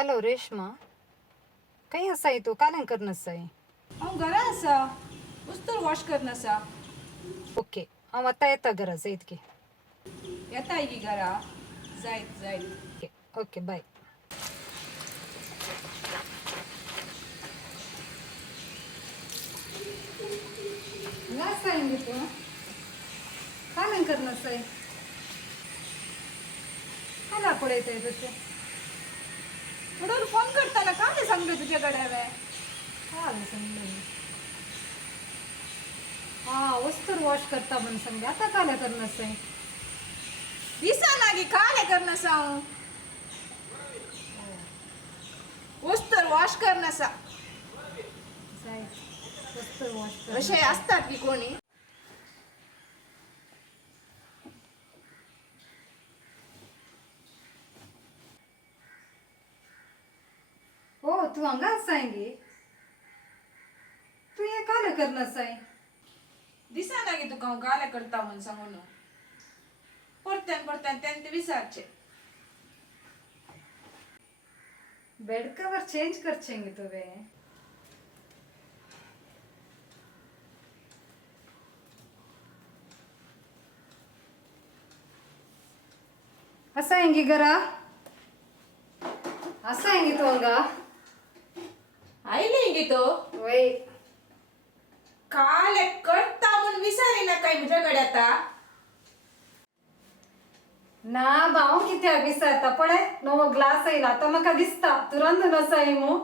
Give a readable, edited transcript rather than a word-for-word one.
hello Reshma काही असाय तू कालें करनसाय हांव घरा आसा उस्तर वॉश करना आसा ओके हांव आतां येता घरा जायत गे येताय गी घरा जायत जायत ओके ओके बाय सांगे तू कालें करनसाय काला पळयताय तशें म्हणून फोन करताना का नाही सांगले तुझ्याकडे हांवें काल सांगलें हां वस्तर वॉश करता म्हण सांगले आतां कालें करनसाय दिसा लागी काले करना आसा हांव उस्तर वॉश करना आसा जाय वस्तर वॉश अशें असतात की कोणी ओ तू हांगा आसाय गे तू हें कालें करनसाय दिसा लागी तुका हांव काले करता म्हूण सांगून परत्यान परत्यान तें विचारचें बेड कवर चेंज करचेंगे तुवें असायंगी घरा असायंगी तू हांगा आयली गी तो वय काले करता म्हूण विचारिना काय म्हज्याकडे आता ना भाव कित्याक विचारता पळय नवो ग्लास येयला आतां म्हाका दिसता तू रांदून आसाय मू